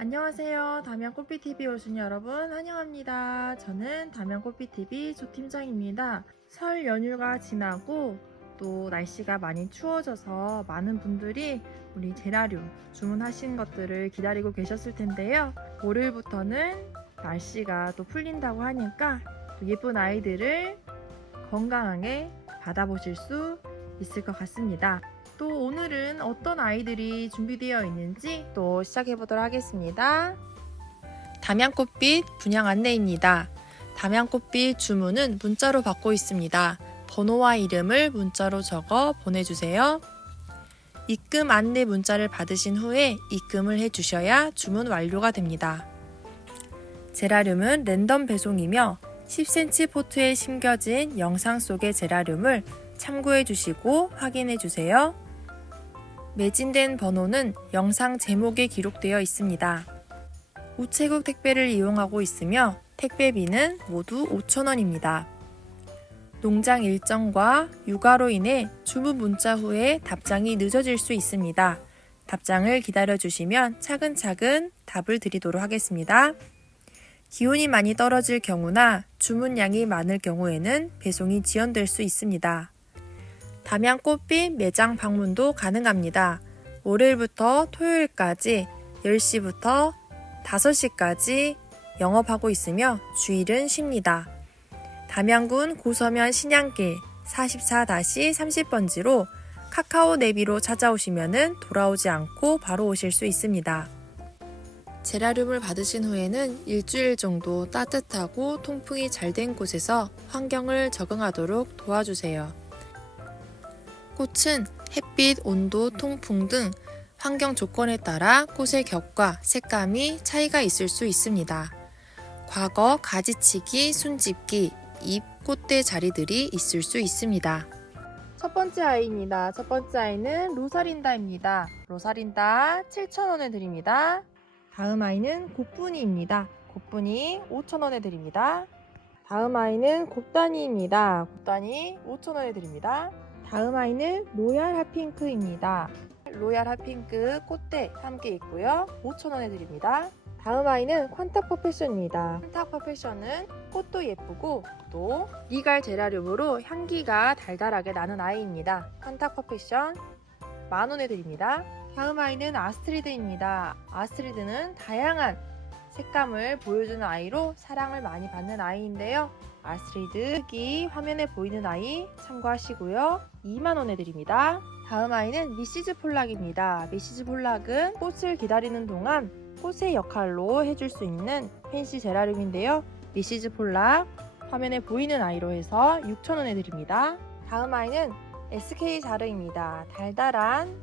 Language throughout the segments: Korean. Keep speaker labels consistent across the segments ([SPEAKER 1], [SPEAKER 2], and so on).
[SPEAKER 1] 안녕하세요. 담양꽃빛TV 오신 여러분 환영합니다. 저는 담양꽃빛TV 조팀장입니다. 설 연휴가 지나고 또 날씨가 많이 추워져서 많은 분들이 우리 제라륨 주문하신 것들을 기다리고 계셨을 텐데요. 월요일부터는 날씨가 또 풀린다고 하니까 또 예쁜 아이들을 건강하게 받아보실 수 있을 것 같습니다. 또 오늘은 어떤 아이들이 준비되어 있는지 또 시작해 보도록 하겠습니다. 담양꽃빛 분양 안내입니다. 담양꽃빛 주문은 문자로 받고 있습니다. 번호와 이름을 문자로 적어 보내주세요. 입금 안내 문자를 받으신 후에 입금을 해주셔야 주문 완료가 됩니다. 제라륨은 랜덤 배송이며 10cm 포트에 심겨진 영상 속의 제라륨을 참고해 주시고 확인해 주세요. 매진된 번호는 영상 제목에 기록되어 있습니다. 우체국 택배를 이용하고 있으며 택배비는 모두 5,000원입니다. 농장 일정과 육아로 인해 주문 문자 후에 답장이 늦어질 수 있습니다. 답장을 기다려 주시면 차근차근 답을 드리도록 하겠습니다. 기온이 많이 떨어질 경우나 주문량이 많을 경우에는 배송이 지연될 수 있습니다. 담양꽃빛 매장 방문도 가능합니다. 월요일부터 토요일까지 10시부터 5시까지 영업하고 있으며 주일은 쉽니다. 담양군 고서면 신양길 44-30번지로 카카오 내비로 찾아오시면 돌아오지 않고 바로 오실 수 있습니다. 제라륨을 받으신 후에는 일주일 정도 따뜻하고 통풍이 잘 된 곳에서 환경을 적응하도록 도와주세요. 꽃은 햇빛, 온도, 통풍 등 환경 조건에 따라 꽃의 격과 색감이 차이가 있을 수 있습니다. 과거 가지치기, 순집기, 잎, 꽃대 자리들이 있을 수 있습니다. 첫 번째 아이입니다. 첫 번째 아이는 로사린다입니다. 로사린다 7,000원에 드립니다. 다음 아이는 곱분이입니다. 곱분이 5,000원에 드립니다. 다음 아이는 곱다니입니다. 곱다니 5,000원에 드립니다. 다음 아이는 로얄 핫핑크입니다. 로얄 핫핑크 꽃대 함께 있고요. 5,000원에 드립니다. 다음 아이는 퀀탁 퍼페션입니다. 퀀탁 퍼페션은 꽃도 예쁘고 또 리갈 제라륨으로 향기가 달달하게 나는 아이입니다. 퀀탁 퍼페션 만원에 드립니다. 다음 아이는 아스트리드입니다. 아스트리드는 다양한 색감을 보여주는 아이로 사랑을 많이 받는 아이인데요. 아스트리드 크기 화면에 보이는 아이 참고하시고요. 2만원에 드립니다. 다음 아이는 미시즈 폴락입니다. 미시즈 폴락은 꽃을 기다리는 동안 꽃의 역할로 해줄 수 있는 펜시 제라륨인데요. 미시즈 폴락 화면에 보이는 아이로 해서 6,000원에 드립니다. 다음 아이는 SK 자르입니다. 달달한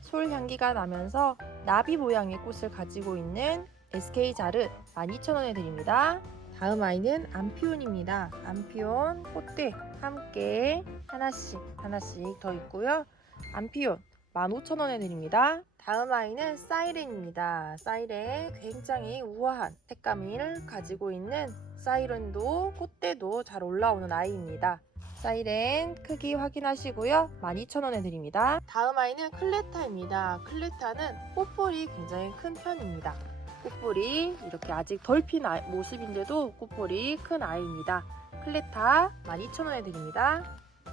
[SPEAKER 1] 솔 향기가 나면서 나비 모양의 꽃을 가지고 있는 SK 자르 12,000원에 드립니다. 다음 아이는 암피온입니다. 암피온 꽃대 함께 하나씩 하나씩 더 있고요. 암피온 15,000원에 드립니다. 다음 아이는 사이렌입니다. 사이렌 굉장히 우아한 색감을 가지고 있는 사이렌도 꽃대도 잘 올라오는 아이입니다. 사이렌 크기 확인하시고요. 12,000원에 드립니다. 다음 아이는 클레타입니다. 클레타는 꽃볼이 굉장히 큰 편입니다. 꽃볼이 이렇게 아직 덜 핀 모습인데도 꽃볼이 큰 아이입니다. 클레타 12,000원에 드립니다.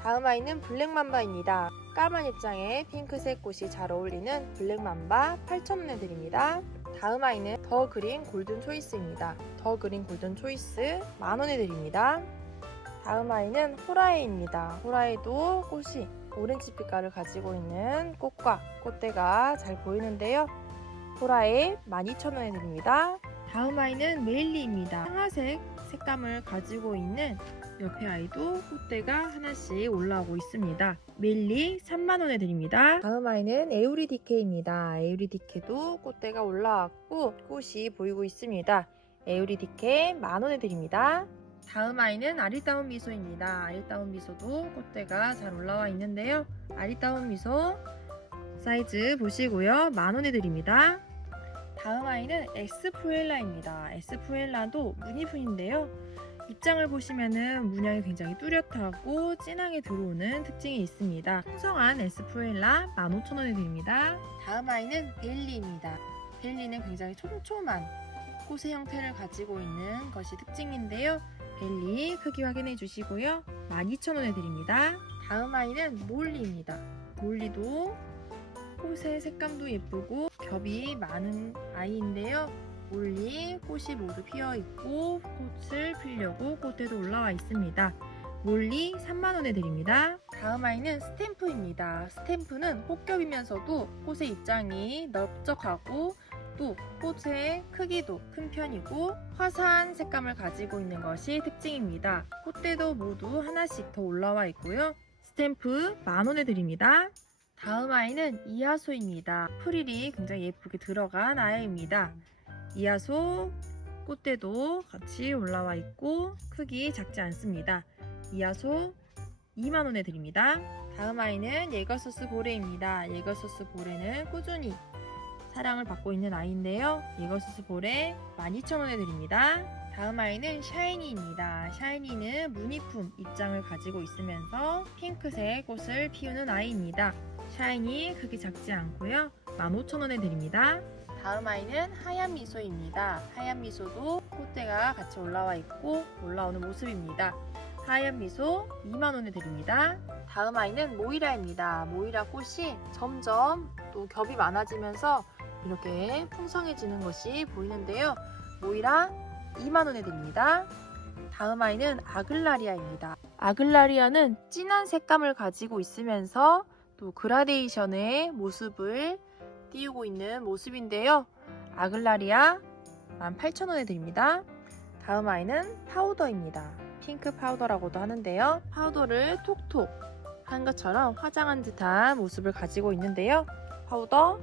[SPEAKER 1] 다음 아이는 블랙맘바입니다. 까만 입장에 핑크색 꽃이 잘 어울리는 블랙맘바 8,000원에 드립니다. 다음 아이는 더 그린 골든 초이스입니다. 더 그린 골든 초이스 만원에 드립니다. 다음 아이는 호라에입니다. 호라에도 꽃이 오렌지 빛깔을 가지고 있는 꽃과 꽃대가 잘 보이는데요. 호라에 12,000원에 드립니다. 다음 아이는 메일리입니다. 황화색 색감을 가지고 있는 옆에 아이도 꽃대가 하나씩 올라오고 있습니다. 메일리 3만원에 드립니다. 다음 아이는 에우리디케입니다. 에우리디케도 꽃대가 올라왔고 꽃이 보이고 있습니다. 에우리디케 만원에 드립니다. 다음 아이는 아리따운 미소입니다. 아리따운 미소도 꽃대가 잘 올라와 있는데요. 아리따운 미소 사이즈 보시고요. 만원에 드립니다. 다음 아이는 엑스푸엘라입니다. 엑스푸엘라도 무늬fun인데요. 입장을 보시면은 문양이 굉장히 뚜렷하고 진하게 들어오는 특징이 있습니다. 풍성한 에스푸엘라 15,000원에 드립니다. 다음 아이는 베일리입니다. 벨리는 굉장히 촘촘한 꽃의 형태를 가지고 있는 것이 특징인데요. 벨리 크기 확인해 주시고요. 12,000원에 드립니다. 다음 아이는 몰리입니다. 몰리도 꽃의 색감도 예쁘고 겹이 많은 아이인데요. 몰리 꽃이 모두 피어 있고 꽃을 피려고 꽃대도 올라와 있습니다. 몰리 3만원에 드립니다. 다음 아이는 스탬프입니다. 스탬프는 꽃겹이면서도 꽃의 입장이 넓적하고 또 꽃의 크기도 큰 편이고 화사한 색감을 가지고 있는 것이 특징입니다. 꽃대도 모두 하나씩 더 올라와 있고요. 스탬프 만원에 드립니다. 다음 아이는 이하소입니다. 프릴이 굉장히 예쁘게 들어간 아이입니다. 이하소 꽃대도 같이 올라와 있고 크기 작지 않습니다. 이하소 2만원에 드립니다. 다음 아이는 예거소스 보레입니다. 예거소스 보레는 꾸준히 사랑을 받고 있는 아이인데요. 예거소스 보레 12,000원에 드립니다. 다음 아이는 샤이니입니다. 샤이니는 무늬품 입장을 가지고 있으면서 핑크색 꽃을 피우는 아이입니다. 샤이니 크기 작지 않고요. 15,000원에 드립니다. 다음 아이는 하얀 미소입니다. 하얀 미소도 꽃대가 같이 올라와 있고 올라오는 모습입니다. 하얀 미소 2만원에 드립니다. 다음 아이는 모이라입니다. 모이라 꽃이 점점 또 겹이 많아지면서 이렇게 풍성해지는 것이 보이는데요. 모이라 2만원에 드립니다. 다음 아이는 아글라리아입니다. 아글라리아는 진한 색감을 가지고 있으면서 또 그라데이션의 모습을 띄우고 있는 모습인데요. 아글라리아 18,000원에 드립니다. 다음 아이는 파우더입니다. 핑크 파우더라고도 하는데요. 파우더를 톡톡 한 것처럼 화장한 듯한 모습을 가지고 있는데요. 파우더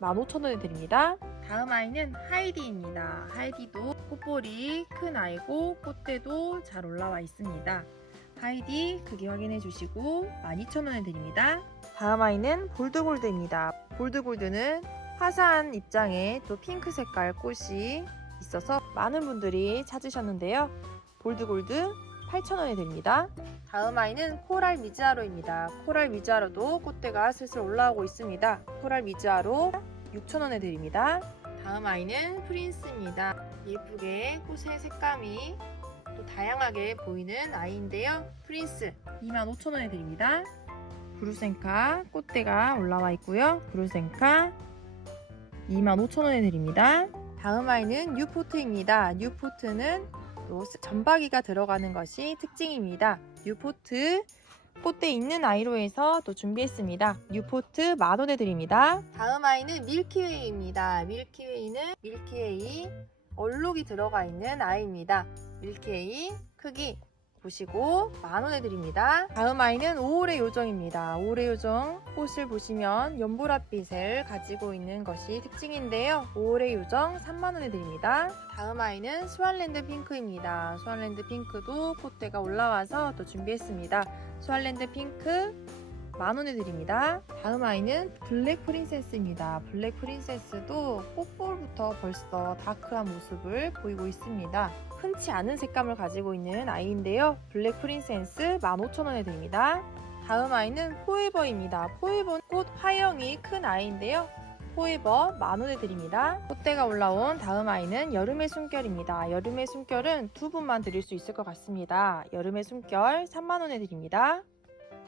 [SPEAKER 1] 15,000원에 드립니다. 다음 아이는 하이디입니다. 하이디도 꽃볼이 큰 아이고 꽃대도 잘 올라와 있습니다. 하이디 크기 확인해 주시고 12,000원에 드립니다. 다음 아이는 볼드골드입니다. 볼드골드는 화사한 입장에 또 핑크 색깔 꽃이 있어서 많은 분들이 찾으셨는데요. 볼드골드 8,000원에 드립니다. 다음 아이는 코랄 미즈아로입니다. 코랄 미즈아로도 꽃대가 슬슬 올라오고 있습니다. 코랄 미즈아로 6,000원에 드립니다. 다음 아이는 프린스입니다. 예쁘게 꽃의 색감이 또 다양하게 보이는 아이인데요. 프린스 25,000원에 드립니다. 브루센카 꽃대가 올라와 있고요. 브루센카 25,000원에 드립니다. 다음 아이는 뉴포트입니다. 뉴포트는 또 점박이가 들어가는 것이 특징입니다. 뉴포트 꽃대 있는 아이로 해서 또 준비했습니다. 뉴포트 만원에 드립니다. 다음 아이는 밀키웨이입니다. 밀키웨이는 밀키웨이 얼룩이 들어가 있는 아이입니다. 밀키웨이 크기 보시고 만 원에 드립니다. 다음 아이는 5월의 요정입니다. 5월의 요정 꽃을 보시면 연보랏빛을 가지고 있는 것이 특징인데요. 5월의 요정 3만 원에 드립니다. 다음 아이는 스왈랜드 핑크입니다. 스왈랜드 핑크도 꽃대가 올라와서 또 준비했습니다. 스왈랜드 핑크 만 원에 드립니다. 다음 아이는 블랙 프린세스입니다. 블랙 프린세스도 꽃볼부터 벌써 다크한 모습을 보이고 있습니다. 흔치 않은 색감을 가지고 있는 아이인데요. 블랙 프린세스 15,000원에 드립니다. 다음 아이는 포에버입니다. 포에버는 꽃 화형이 큰 아이인데요. 포에버 만원에 드립니다. 꽃대가 올라온 다음 아이는 여름의 숨결입니다. 여름의 숨결은 두 분만 드릴 수 있을 것 같습니다. 여름의 숨결 3만원에 드립니다.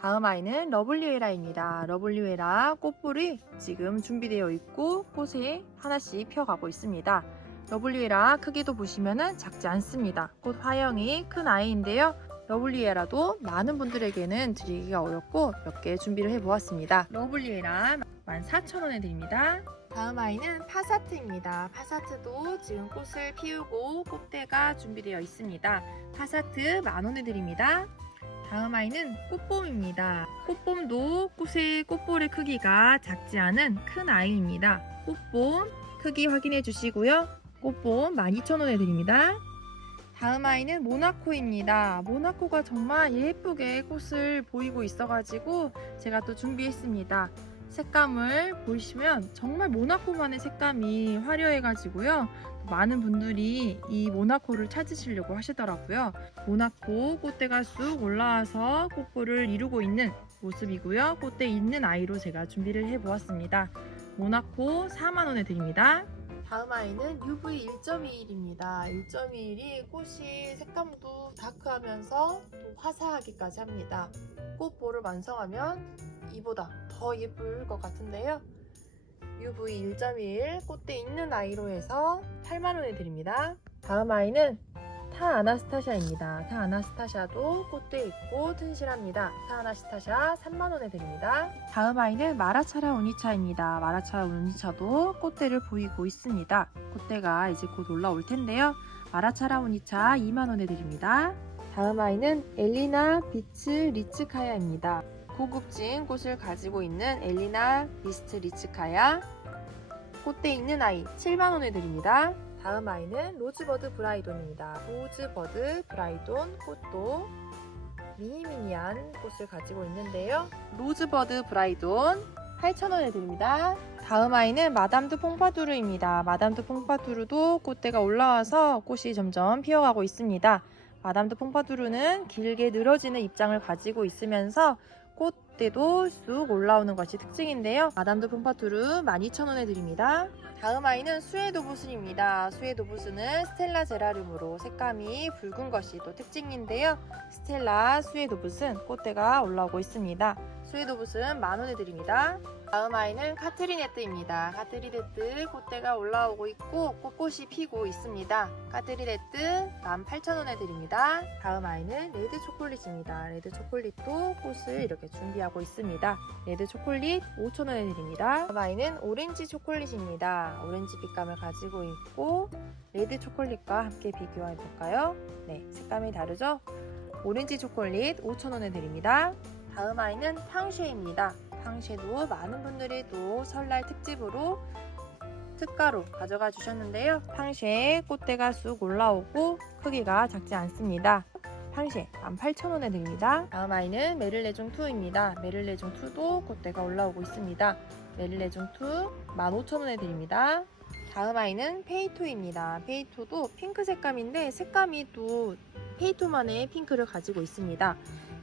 [SPEAKER 1] 다음 아이는 러블리웨라입니다. 러블리웨라 꽃볼이 지금 준비되어 있고 꽃에 하나씩 피어가고 있습니다. 러블리웨라 크기도 보시면 작지 않습니다. 꽃 화형이 큰 아이인데요. 러블리웨라도 많은 분들에게는 드리기가 어렵고 몇 개 준비를 해보았습니다. 러블리웨라 14,000원에 드립니다. 다음 아이는 파사트입니다. 파사트도 지금 꽃을 피우고 꽃대가 준비되어 있습니다. 파사트 만원에 드립니다. 다음 아이는 꽃봄입니다. 꽃봄도 꽃의 꽃볼의 크기가 작지 않은 큰 아이입니다. 꽃봄 크기 확인해 주시고요. 꽃봄 12,000원에 드립니다. 다음 아이는 모나코입니다. 모나코가 정말 예쁘게 꽃을 보이고 있어가지고 제가 또 준비했습니다. 색감을 보시면 정말 모나코만의 색감이 화려해가지고요. 많은 분들이 이 모나코를 찾으시려고 하시더라고요. 모나코 꽃대가 쑥 올라와서 꽃볼을 이루고 있는 모습이고요. 꽃대 있는 아이로 제가 준비를 해보았습니다. 모나코 4만원에 드립니다. 다음 아이는 UV 1.21입니다. 1.21이 꽃이 색감도 다크하면서 또 화사하기까지 합니다. 꽃볼을 완성하면 이보다 더 예쁠 것 같은데요. UV 1.1 꽃대 있는 아이로 해서 8만원에 드립니다. 다음 아이는 타 아나스타샤입니다. 타 아나스타샤도 꽃대 있고 튼실합니다. 타 아나스타샤 3만원에 드립니다. 다음 아이는 마라차라 우니차입니다. 마라차라 우니차도 꽃대를 보이고 있습니다. 꽃대가 이제 곧 올라올 텐데요. 마라차라 우니차 2만원에 드립니다. 다음 아이는 엘리나 비츠 리츠카야입니다. 고급진 꽃을 가지고 있는 엘리나 비스트 리츠카야 꽃대 있는 아이 7만원에 드립니다. 다음 아이는 로즈버드 브라이돈입니다. 로즈버드 브라이돈 꽃도 미니미니한 꽃을 가지고 있는데요. 로즈버드 브라이돈 8,000원에 드립니다. 다음 아이는 마담드 퐁파두르입니다. 마담드 퐁파두르도 꽃대가 올라와서 꽃이 점점 피어가고 있습니다. 마담드 퐁파두르는 길게 늘어지는 입장을 가지고 있으면서 꽃대도 쑥 올라오는 것이 특징인데요. 마담드 퐁파두르 12,000원에 드립니다. 다음 아이는 스웨도부스입니다. 스웨도부스는 스텔라 제라늄으로 색감이 붉은 것이 또 특징인데요. 스텔라 스웨도부스는 꽃대가 올라오고 있습니다. 스웨도부스는 만원에 드립니다. 다음 아이는 카트리네트입니다. 카트리네트 꽃대가 올라오고 있고 꽃꽃이 피고 있습니다. 카트리네트 18,000원에 드립니다. 다음 아이는 레드 초콜릿입니다. 레드 초콜릿도 꽃을 이렇게 준비 하고 있습니다. 레드 초콜릿 5,000원에 드립니다. 아이는 오렌지 초콜릿입니다. 오렌지 빛감을 가지고 있고 레드 초콜릿과 함께 비교해 볼까요? 네, 색감이 다르죠? 오렌지 초콜릿 5,000원에 드립니다. 다음 아이는 팡쉐입니다. 팡쉐도 많은 분들이 또 설날 특집으로 특가로 가져가 주셨는데요. 팡쉐 꽃대가 쑥 올라오고 크기가 작지 않습니다. 팡쉐 18,000원에 드립니다. 다음 아이는 메릴레종 2입니다. 메릴레종 2도 꽃대가 올라오고 있습니다. 메릴레종 2 15,000원에 드립니다. 다음 아이는 페이토입니다. 페이토도 핑크 색감인데 색감이 또 페이토만의 핑크를 가지고 있습니다.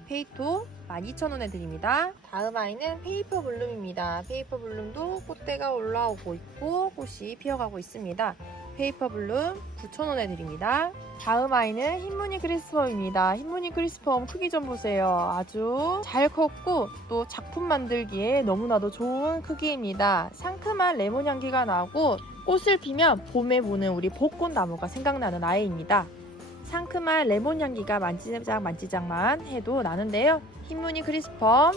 [SPEAKER 1] 페이토 12,000원에 드립니다. 다음 아이는 페이퍼 블룸입니다. 페이퍼 블룸도 꽃대가 올라오고 있고 꽃이 피어가고 있습니다. 페이퍼 블룸 9,000원에 드립니다. 다음 아이는 흰무늬 크리스퍼입니다. 흰무늬 크리스퍼 크기 좀 보세요. 아주 잘 컸고 또 작품 만들기에 너무나도 좋은 크기입니다. 상큼한 레몬 향기가 나고 꽃을 피면 봄에 보는 우리 벚꽃나무가 생각나는 아이입니다. 상큼한 레몬 향기가 만지작 만지작만 해도 나는데요. 흰무늬 크리스펌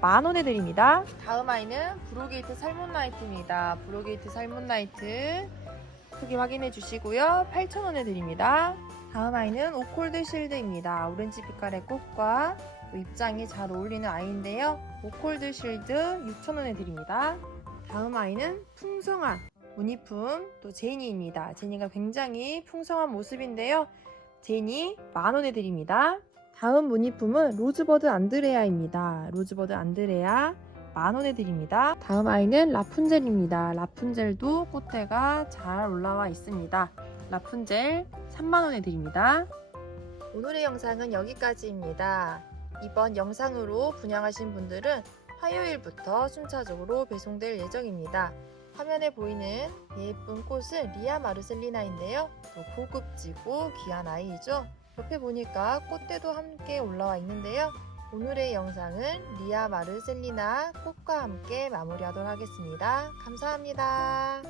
[SPEAKER 1] 만 원에 드립니다. 다음 아이는 브로게이트 살몬나이트입니다. 브로게이트 살몬나이트 크기 확인해 주시고요. 8,000원에 드립니다. 다음 아이는 오콜드 실드입니다. 오렌지 빛깔의 꽃과 또 입장이 잘 어울리는 아이인데요. 오콜드 실드 6,000원에 드립니다. 다음 아이는 풍성한 무늬품 또 제니입니다. 제니가 굉장히 풍성한 모습인데요. 제니 만원에 드립니다. 다음 무늬품은 로즈버드 안드레아입니다. 로즈버드 안드레아 만 원에 드립니다. 다음 아이는 라푼젤입니다. 라푼젤도 꽃대가 잘 올라와 있습니다. 라푼젤 3만 원에 드립니다. 오늘의 영상은 여기까지입니다. 이번 영상으로 분양하신 분들은 화요일부터 순차적으로 배송될 예정입니다. 화면에 보이는 예쁜 꽃은 리아 마르셀리나인데요. 또 고급지고 귀한 아이이죠. 옆에 보니까 꽃대도 함께 올라와 있는데요. 오늘의 영상은 리아 마르셀리나 꽃과 함께 마무리하도록 하겠습니다. 감사합니다.